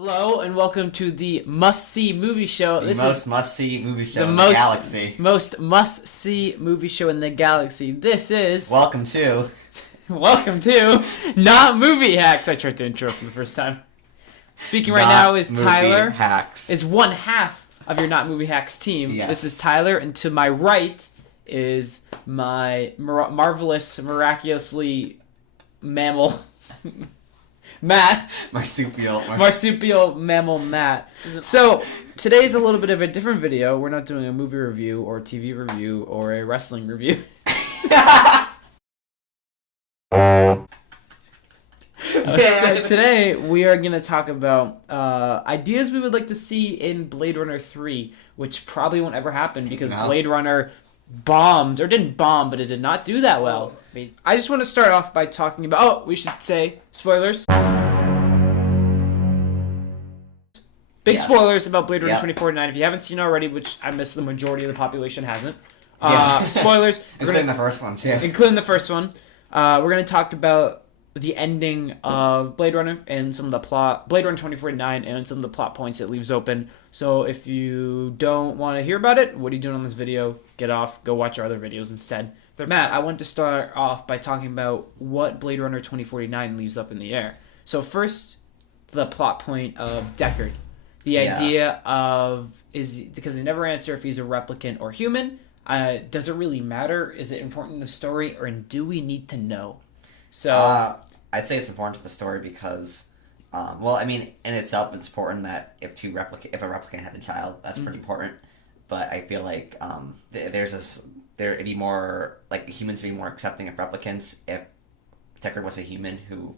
Hello and welcome to the must-see movie show. The most must-see movie show in the galaxy. Most must-see movie show in the galaxy. This is... Welcome to Not Movie Hacks. I tried to intro for the first time. Speaking right now is Tyler. Hacks. Is one half of your Not Movie Hacks team. Yes. This is Tyler, and to my right is my marvelous, miraculously mammal... Matt. Marsupial mammal Matt. So, today's a little bit of a different video. We're not doing a movie review or a TV review or a wrestling review. So today, we are going to talk about ideas we would like to see in Blade Runner 3, which probably won't ever happen because Blade Runner bombed, or didn't bomb, but it did not do that well. I just want to start off by talking about, we should say, spoilers. Big spoilers about Blade Runner 2049. If you haven't seen already, which I miss the majority of the population hasn't. Spoilers. Including the first one, too. Including the first one. We're going to talk about the ending of Blade Runner and some of the plot, Blade Runner 2049, and some of the plot points it leaves open. So if you don't want to hear about it, what are you doing on this video? Get off, go watch our other videos instead. Matt, I want to start off by talking about what Blade Runner 2049 leaves up in the air. So first, the plot point of Deckard. The idea of, because they never answer if he's a replicant or human. Does it really matter? Is it important in the story, or do we need to know? So I'd say it's important to the story because, in itself, it's important that if a replicant has a child, that's pretty important. But I feel like it'd be more like humans would be more accepting of replicants if Deckard was a human who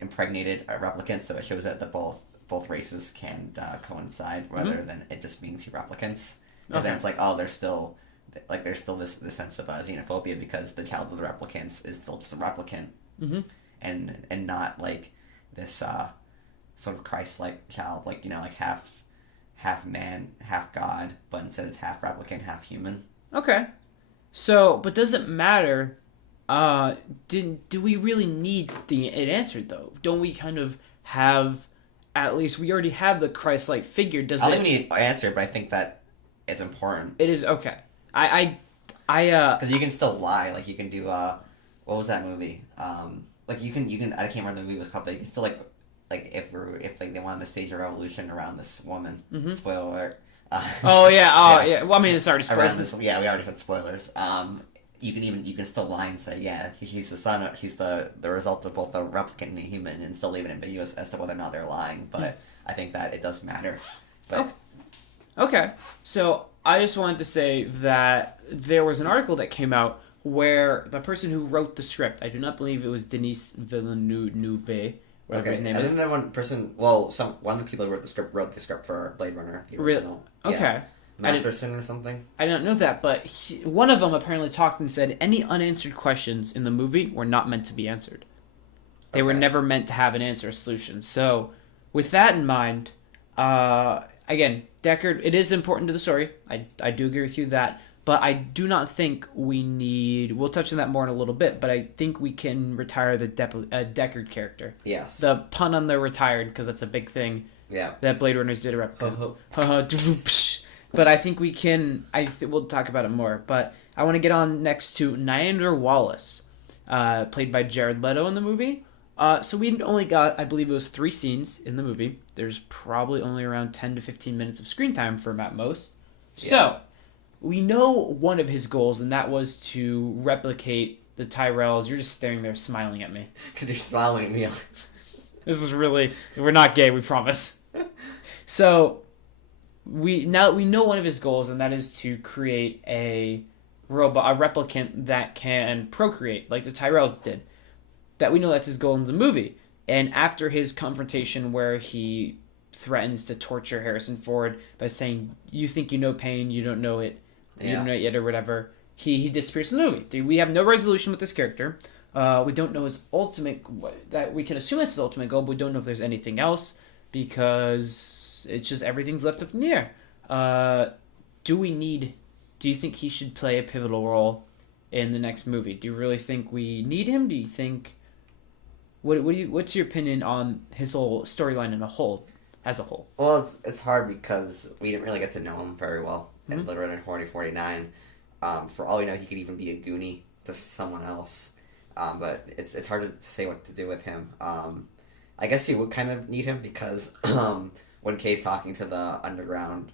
impregnated a replicant. So it shows that both races can coincide rather than it just being two replicants. Because then it's like, there's still this sense of xenophobia because the child of the replicants is still just a replicant, and not like this sort of Christ-like child, like half man, half god, but instead it's half replicant, half human. Okay, so but does it matter? Do we really need it answered though? Don't we kind of have? At least we already have the Christ-like figure. I don't think we need an answer, but I think that it's important. It is okay. Because you can still lie. Like you can do what was that movie? Like you can I can't remember the movie was called, but you can still like if they wanted to stage a revolution around this woman. Spoiler alert. Yeah. Well, I mean, it's already spoilers. We already said spoilers. You can still lie and say, he's the son. He's the result of both a replicant and a human, and still leave it ambiguous as to whether or not they're lying. But I think that it does matter. But okay. So I just wanted to say that there was an article that came out where the person who wrote the script, I do not believe it was Denis Villeneuve, whatever his name is. Isn't there one person? Well, one of the people who wrote the script for Blade Runner, the original. Really? Okay. Yeah. Masterson or something? I don't know that, but one of them apparently talked and said any unanswered questions in the movie were not meant to be answered. They were never meant to have an answer or solution. So, with that in mind, again, Deckard, it is important to the story. I do agree with you that, but I do not think we need... We'll touch on that more in a little bit, but I think we can retire the Deckard character. Yes. The pun on the retired, because that's a big thing. Yeah. That Blade Runners did a replica. But I think we can... we'll talk about it more. But I want to get on next to Niander Wallace, played by Jared Leto in the movie. So we only got, I believe it was 3 scenes in the movie. There's probably only around 10 to 15 minutes of screen time for him at most. Yeah. So, we know one of his goals, and that was to replicate the Tyrells. You're just staring there smiling at me. Because you're smiling at me. This is really... We're not gay, we promise. So... We know one of his goals, and that is to create a replicant that can procreate, like the Tyrells did. That we know that's his goal in the movie. And after his confrontation where he threatens to torture Harrison Ford by saying, you think you know pain, you don't know it, you don't know it yet, or whatever, he disappears from the movie. We have no resolution with this character. We don't know his ultimate... that we can assume it's his ultimate goal, but we don't know if there's anything else, because... It's just everything's left up in the air. Do you think he should play a pivotal role in the next movie? Do you really think we need him? Do you think... What's your opinion on his whole storyline in a whole? as a whole? Well, it's hard because we didn't really get to know him very well in Mhm. Blade Runner 2049. For all we know, he could even be a Goonie to someone else. But it's hard to say what to do with him. I guess you would kind of need him because when Kay's talking to the underground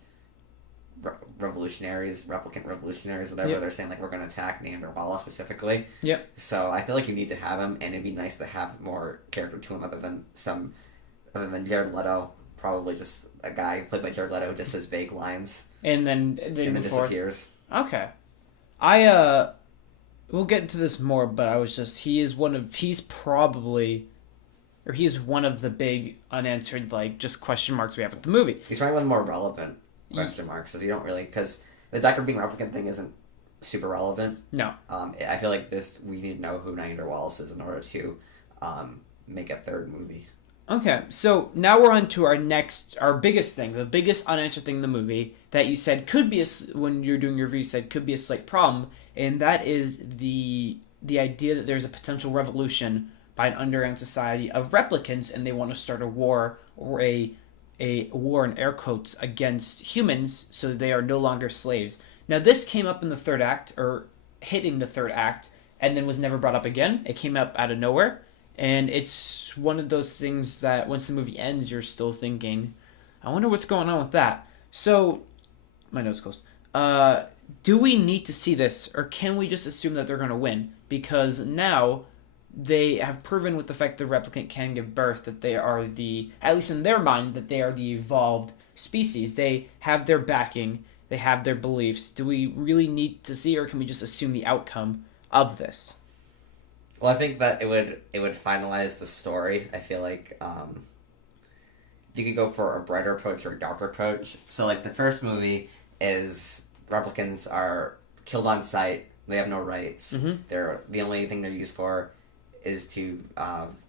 replicant revolutionaries, whatever, Yep. they're saying like we're going to attack Neanderwala specifically. Yep. So I feel like you need to have him, and it'd be nice to have more character to him other than Jared Leto. Probably just a guy played by Jared Leto who just says vague lines And then and then disappears. Okay. We'll get into this more, but he is one of the big unanswered, like, just question marks we have with the movie. He's probably one of the more relevant question marks, because you don't really, because the Deckard being replicant thing isn't super relevant. No. I feel like we need to know who Niander Wallace is in order to make a third movie. Okay, so now we're on to our biggest thing, the biggest unanswered thing in the movie that you said could be when you're doing your review, you said could be a slight problem, and that is the idea that there's a potential revolution by an underground society of replicants, and they want to start a war, or a war in air quotes, against humans, so they are no longer slaves. Now this came up in the third act, or hitting the third act, and then was never brought up again. It came up out of nowhere. And it's one of those things that once the movie ends, you're still thinking, I wonder what's going on with that. So, my nose goes. Do we need to see this, or can we just assume that they're going to win? Because now they have proven with the fact the replicant can give birth that they are at least in their mind, that they are the evolved species. They have their backing, they have their beliefs. Do we really need to see, or can we just assume the outcome of this? Well, I think that it would finalize the story. I feel like you could go for a brighter approach or a darker approach. So, like, the first movie is replicants are killed on sight. They have no rights. Mm-hmm. The only thing they're used for is to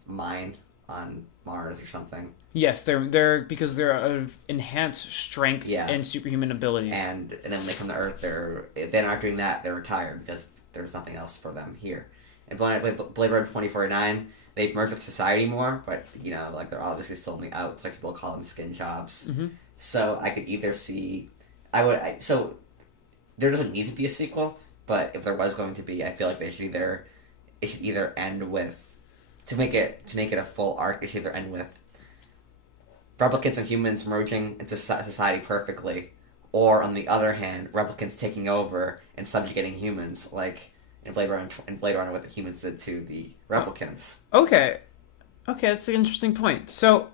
mine on Mars or something. Yes, they're because they're of enhanced strength Yeah. and superhuman abilities. And then when they come to Earth, they're not doing that. They're retired because there's nothing else for them here. And Blade Runner 2049, they merge with society more, but, like, they're obviously still in the outs, like people call them skin jobs. Mm-hmm. So I could either see... So there doesn't need to be a sequel, but if there was going to be, I feel like it should either end with... To make it a full arc, it should either end with replicants and humans merging into society perfectly, or, on the other hand, replicants taking over and subjugating humans, like... in Blade Runner what the humans did to the replicants. Okay, that's an interesting point. So,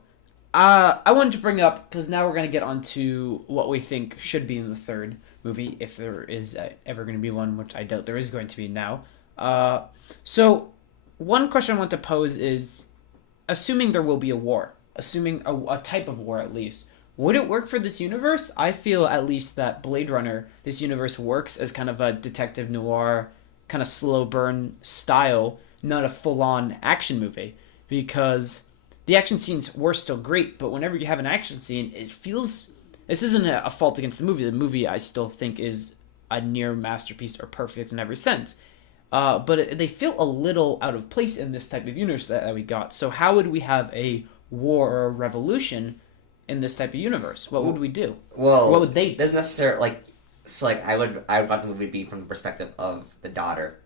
I wanted to bring up, because now we're going to get onto what we think should be in the third movie, if there is ever going to be one, which I doubt there is going to be now. So, one question I want to pose is, assuming there will be a war, assuming a type of war at least, would it work for this universe? I feel at least that Blade Runner, this universe works as kind of a detective noir, kind of slow burn style, not a full-on action movie, because the action scenes were still great, but whenever you have an action scene, this isn't a fault against the movie I still think is a near masterpiece or perfect in every sense, but they feel a little out of place in this type of universe that we got. So how would we have a war or a revolution in this type of universe? What would we do? Well, what would they do? Doesn't necessarily, I would want the movie to be from the perspective of the daughter.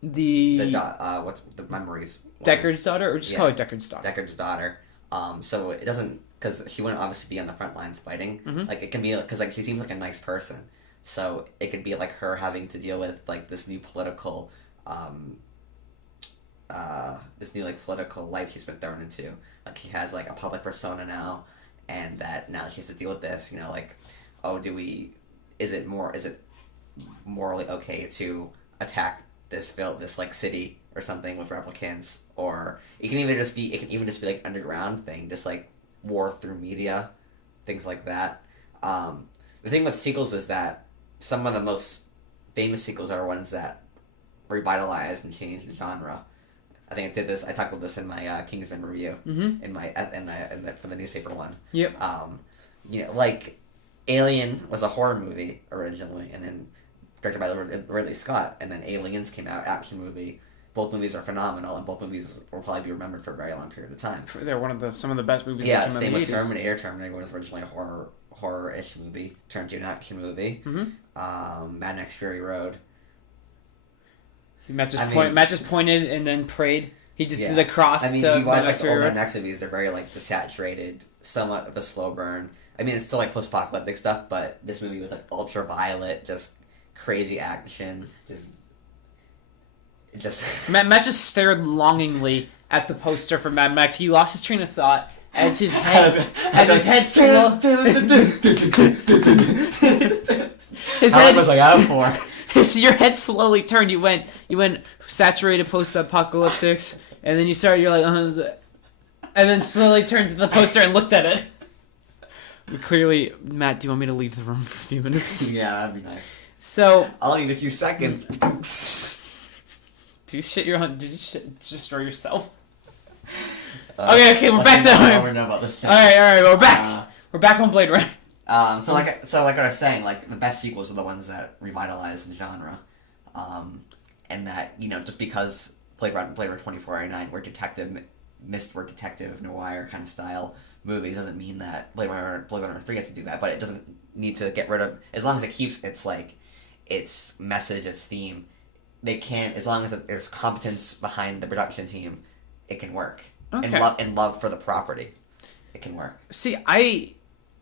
What's the memories? Deckard's daughter, or just call it Deckard's daughter. Deckard's daughter. So it doesn't, because she wouldn't obviously be on the front lines fighting. Mm-hmm. Like, it can be, because, like, she seems like a nice person. So it could be like her having to deal with, like, this new political life she's been thrown into. Like, she has, like, a public persona now, and that now she has to deal with this. Like, is it morally okay to attack this like city or something with replicants, or it can even just be like underground thing, just like war through media, things like that. The thing with sequels is that some of the most famous sequels are ones that revitalize and change the genre. I think I talked about this in my Kingsman review, mm-hmm. For the newspaper one. Yep. Like Alien was a horror movie originally, and then directed by Ridley Scott, and then Aliens came out, action movie, both movies are phenomenal, and both movies will probably be remembered for a very long period of time. They're some of the best movies. Yeah, that came same out in with the 80s. Terminator. Terminator was originally a horror-ish movie, turned into an action movie. Mm-hmm. Mad Max Fury Road. Matt just pointed and then prayed. He just did the cross. I mean, to if you watch Mad Max the old Fury Mad Max movies, they're very desaturated, somewhat of a slow burn. I mean, it's still post-apocalyptic stuff, but this movie was ultraviolet, just crazy action, just. Matt just stared longingly at the poster for Mad Max. He lost his train of thought as his head slow. His head was out for. Your head slowly turned. You went saturated post-apocalyptics, and then you're like, and then slowly turned to the poster and looked at it. Clearly, Matt, do you want me to leave the room for a few minutes? Yeah, that'd be nice. So I'll need a few seconds. Did you destroy yourself? Okay, we're back to. I don't know about this All right, we're back. We're back on Blade Runner. So like I was saying, the best sequels are the ones that revitalize the genre, and that just because Blade Runner 2049 were detective noir kind of style movies doesn't mean that Blade Runner 3 has to do that, but it doesn't need to get rid of, as long as it keeps its message, its theme. They can, as long as there's competence behind the production team, it can work. Okay. And love for the property, it can work. See, I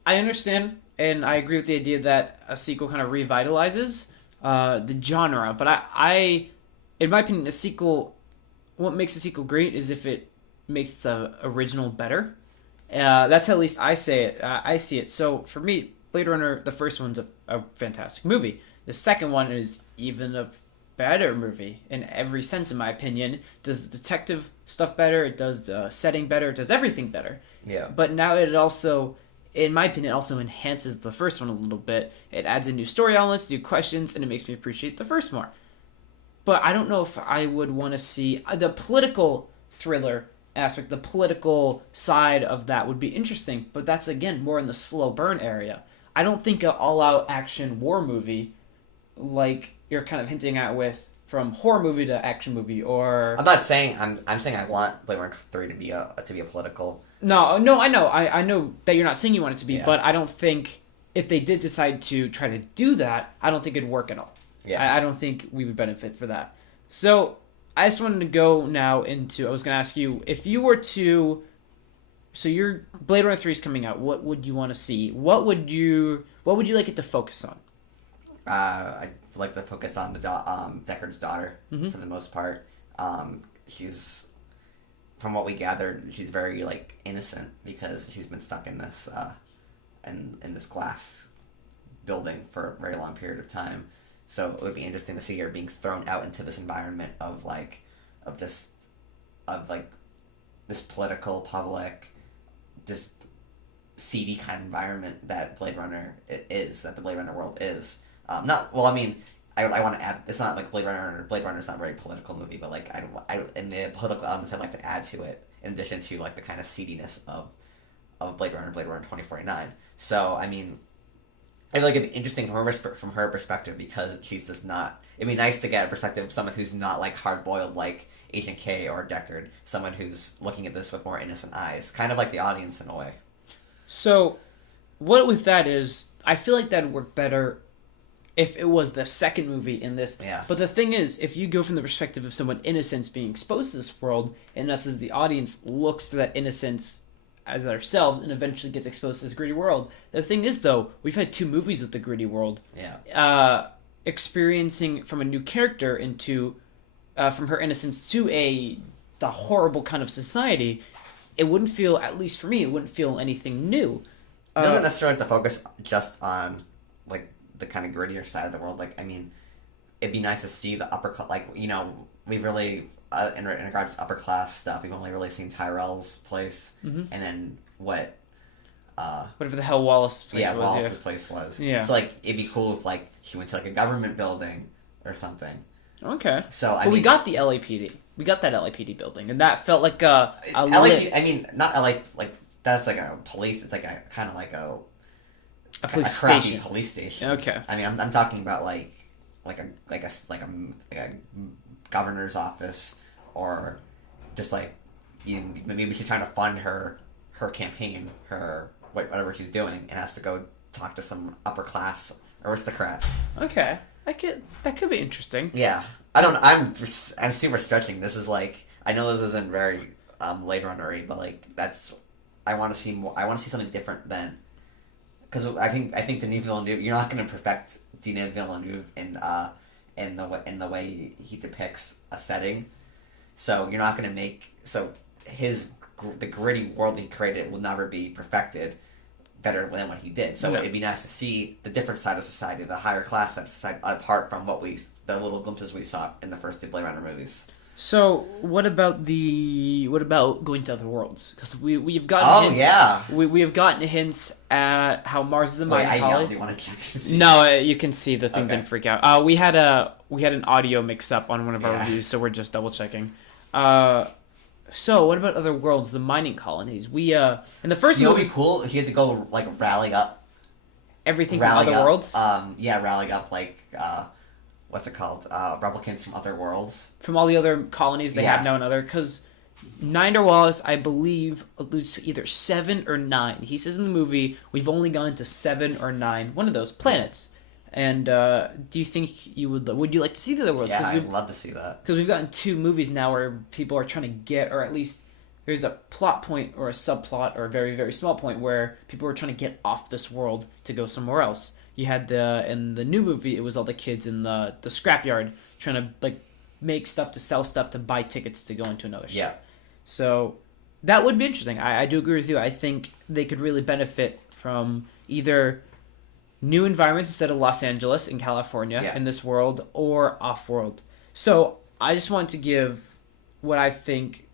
understand, and I agree with the idea that a sequel kind of revitalizes the genre. But I, in my opinion, what makes a sequel great is if it makes the original better. That's how at least I say it. I see it. So for me, Blade Runner, the first one's a fantastic movie. The second one is even a better movie in every sense, in my opinion. It does the detective stuff better. It does the setting better. It does everything better. Yeah. But now it also, in my opinion, it also enhances the first one a little bit. It adds in new story elements, new questions, and it makes me appreciate the first more. But I don't know if I would want to see the political thriller aspect, the political side of that would be interesting. But that's, again, more in the slow burn area. I don't think an all-out action war movie, like you're kind of hinting at with from horror movie to action movie, or I'm not saying I'm saying I want Blade Runner 3 to be a political. No, I know. I know that you're not saying you want it to be, Yeah. but I don't think if they did decide to try to do that, I don't think it'd work at all. Yeah. I don't think we would benefit for that. So I just wanted to go now into. I was going to ask you if you were to. So your Blade Runner 3 is coming out. What would you want to see? What would you like it to focus on? I'd like to focus on the Deckard's daughter for the most part. She's, from what we gathered, she's very innocent because she's been stuck in this in this glass building for a very long period of time. So it would be interesting to see her being thrown out into this environment of this political public, this seedy kind of environment that Blade Runner is, that the Blade Runner world is. I want to add. It's not like Blade Runner. Blade Runner is not a very political movie, but in the political elements, I'd like to add to it in addition to the kind of seediness of Blade Runner 2049. So I mean, I feel like it'd be interesting from her perspective because she's just not. It'd be nice to get a perspective of someone who's not hard boiled like Agent K or Deckard. Someone who's looking at this with more innocent eyes, kind of like the audience in a way. So, what with that is, I feel like that'd work better if it was the second movie in this. Yeah. But the thing is, if you go from the perspective of someone innocent being exposed to this world, and us as the audience looks to that innocence as ourselves and eventually gets exposed to this gritty world. The thing is, though, we've had 2 movies with the gritty world. Yeah. Experiencing from a new character into, from her innocence to the horrible kind of society, it wouldn't feel, at least for me, it wouldn't feel anything new. It doesn't necessarily have to focus just on the kind of grittier side of the world. It'd be nice to see the upper class. We've really in regards to upper class stuff, we've only really seen Tyrell's place, and then whatever the hell Wallace's place was. Wallace's place was. Yeah. So it'd be cool if she went to a government building or something. Okay. So we got the LAPD. We got that LAPD building, and that felt like a LAPD. I mean, not LA. That's like a police. It's like a kind of like a police crappy station. Police station. Okay. I mean, I'm talking about like a governor's office or just like maybe she's trying to fund her campaign, her whatever she's doing, and has to go talk to some upper class aristocrats. Okay, that could be interesting. Yeah, I'm super stretching. This is like, I know this isn't very Blade Runner-y, but like I want to see more. I want to see something different than, because I think Denis Villeneuve, you're not going to perfect Denis Villeneuve in the way he depicts a setting. So you're not going to make the gritty world he created will never be perfected better than what he did. So it'd be nice to see the different side of society, the higher class side of society, apart from the little glimpses we saw in the first two Blade Runner movies. So what about going to other worlds? Because we've gotten we have gotten hints at how Mars is a mining colony. Do you want to see? No, you can see the thing didn't freak out. We had an audio mix up on one of our reviews, so we're just double checking. So what about other worlds, the mining colonies? We in the first movie, would be cool if you had to go like rally up everything from other worlds. Rallying up like what's it called? Replicants from other worlds. From all the other colonies they have now and other, because Ninder Wallace, I believe, alludes to either 7 or 9. He says in the movie, we've only gone to 7 or 9, one of those planets. And do you think would you like to see the other worlds? Yeah, I'd love to see that. Because we've gotten 2 movies now where people are trying to get, or at least there's a plot point or a subplot or a very, very small point where people are trying to get off this world to go somewhere else. You had in the new movie, it was all the kids in the scrapyard trying to like make stuff to sell stuff to buy tickets to go into another ship. Yeah. So that would be interesting. I do agree with you. I think they could really benefit from either new environments instead of Los Angeles in California in this world, or off-world. So I just want to give what I think,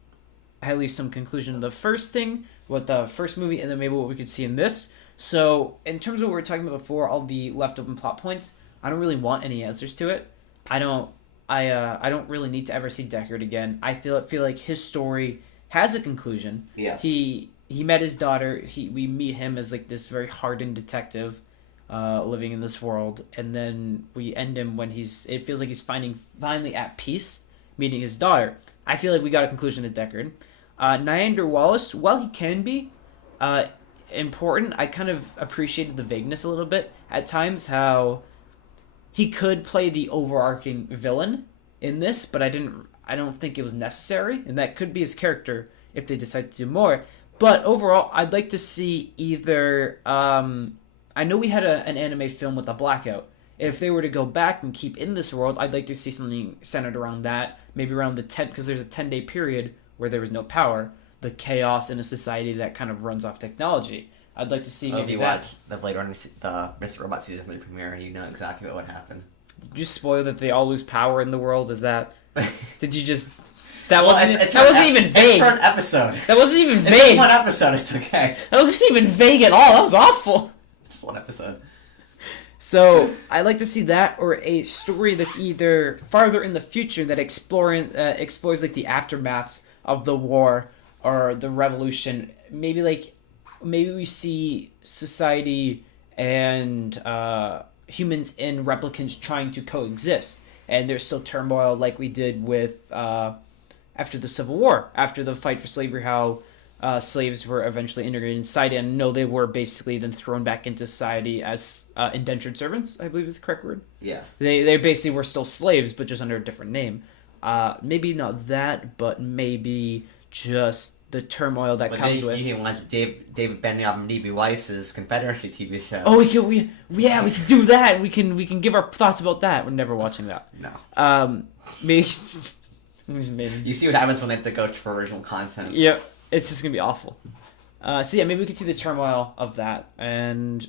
at least some conclusion of the first thing, what the first movie, and then maybe what we could see in this. So in terms of what we were talking about before, all the left open plot points, I don't really want any answers to it. I don't really need to ever see Deckard again. I feel like his story has a conclusion. Yes. He met his daughter. We meet him as like this very hardened detective, living in this world, and then we end him when it feels like he's finally at peace, meeting his daughter. I feel like we got a conclusion to Deckard. Niander Wallace, while he can be important, I kind of appreciated the vagueness a little bit at times, how he could play the overarching villain in this, but I don't think it was necessary, and that could be his character if they decide to do more. But overall, I'd like to see either I know we had an anime film with a blackout. If they were to go back and keep in this world, I'd like to see something centered around that, maybe around because there's a 10-day period where there was no power, the chaos in a society that kind of runs off technology. I'd like to see maybe if you that. watch the Blade Runner, the Mr. Robot season 3 premiere, you know exactly what would happen. Did you spoil that they all lose power in the world? Is that? Did you just? That well, wasn't even vague. It's for an episode. That wasn't even vague. It's one episode. It's okay. That wasn't even vague at all. That was awful. It's one episode. So I'd like to see that, or a story that's either farther in the future that explores like the aftermaths of the war or the revolution. Maybe we see society and humans and replicants trying to coexist, and there's still turmoil like we did with after the Civil War, after the fight for slavery, how slaves were eventually integrated in society, and no, they were basically then thrown back into society as indentured servants, I believe is the correct word. Yeah. They basically were still slaves, but just under a different name. Maybe not that, but maybe just the turmoil that comes with. You can watch David Benioff and D.B. Weiss's Confederacy TV show. Oh, we could do that. We can give our thoughts about that. We're never watching that. No. Maybe. You see what happens when they have to go for original content. Yep. It's just gonna be awful. So yeah, maybe we could see the turmoil of that, and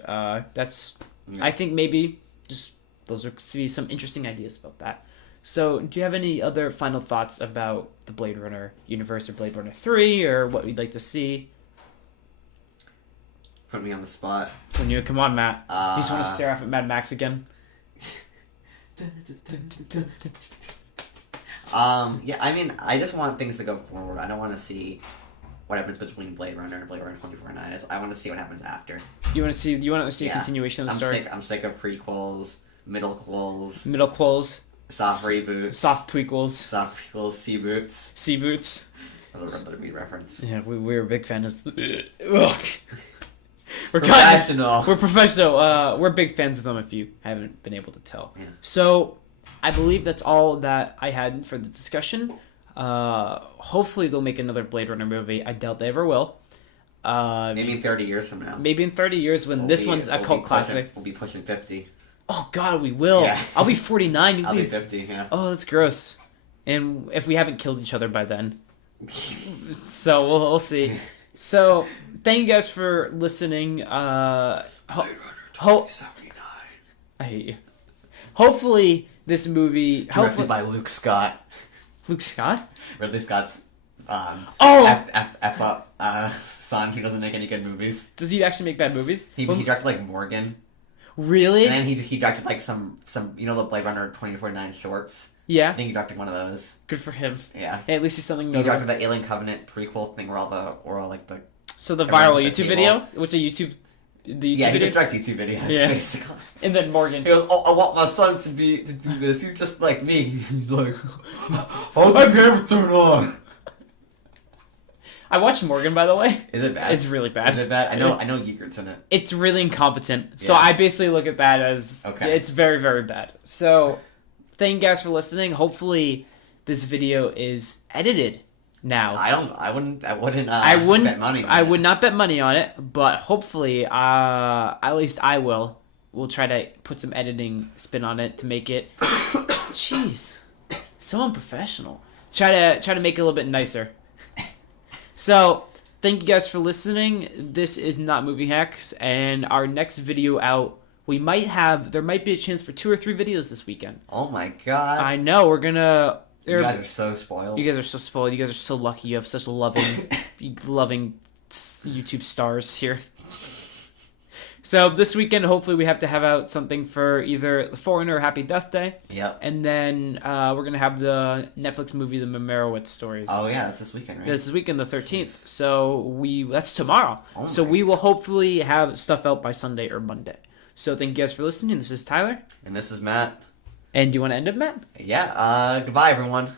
that's. Yeah. I think maybe just those are see some interesting ideas about that. So, do you have any other final thoughts about the Blade Runner universe or Blade Runner 3, or what we'd like to see? Put me on the spot. Come on, Matt. Do you just want to stare off at Mad Max again? Yeah, I mean, I just want things to go forward. I don't want to see what happens between Blade Runner and Blade Runner 2049. I want to see what happens after. You want to see a continuation of the story? I'm sick of prequels, middle quels. Middle quels. Soft reboots. Soft prequels. Soft prequels. Sea boots. Sea boots. That's a Red Letter reference. Yeah, we're big fans. We're Professional. We're professional. We're big fans of them. If you haven't been able to tell. Yeah. So, I believe that's all that I had for the discussion. Hopefully they'll make another Blade Runner movie. I doubt they ever will. Maybe in 30 years from now. Maybe in 30 years when this one's a cult classic. We'll be pushing 50. Oh God, we will. Yeah. I'll be 49. I'll be 50. Yeah. Oh, that's gross. And if we haven't killed each other by then, so we'll see. So thank you guys for listening. Blade Runner 2079. I hate you. Hopefully this movie Directed by Luke Scott. Luke Scott? Ridley Scott's F up son who doesn't make any good movies. Does he actually make bad movies? He directed like Morgan. Really? And then he directed like some the Blade Runner 2049 shorts. Yeah. I think he directed one of those. Good for him. Yeah. Hey, at least he's something He notable. directed the Alien Covenant prequel thing where all like the So the viral everyone's at the YouTube table. video, which a YouTube, the YouTube yeah, he video, just directs YouTube videos basically. and then Morgan. He goes, "Oh, I want my son to do this. He's just like me." He's like, "Hold the camera turn on." I watched Morgan, by the way. Is it bad? It's really bad. Is it bad? I know Yeagert's in it. It's really incompetent. So Yeah. I basically look at that as it's very, very bad. So thank you guys for listening. Hopefully this video is edited now. I wouldn't bet money on I it. would not bet money on it, but hopefully at least I will. We'll try to put some editing spin on it to make it jeez. So unprofessional. Try to make it a little bit nicer. So, thank you guys for listening. This is Not Movie Hacks, and our next video out, there might be a chance for 2 or 3 videos this weekend. Oh my god. I know, we're gonna... You guys are so spoiled. You guys are so spoiled. You guys are so lucky. You have such loving YouTube stars here. So, this weekend, hopefully we have to have out something for either The Foreigner or Happy Death Day. Yep. And then we're going to have the Netflix movie, The Memerowitz Stories. Oh yeah, that's this weekend, right? This is weekend, the 13th. So that's tomorrow. Oh so my we will hopefully have stuff out by Sunday or Monday. So thank you guys for listening. This is Tyler. And this is Matt. And do you want to end it, Matt? Yeah, goodbye everyone.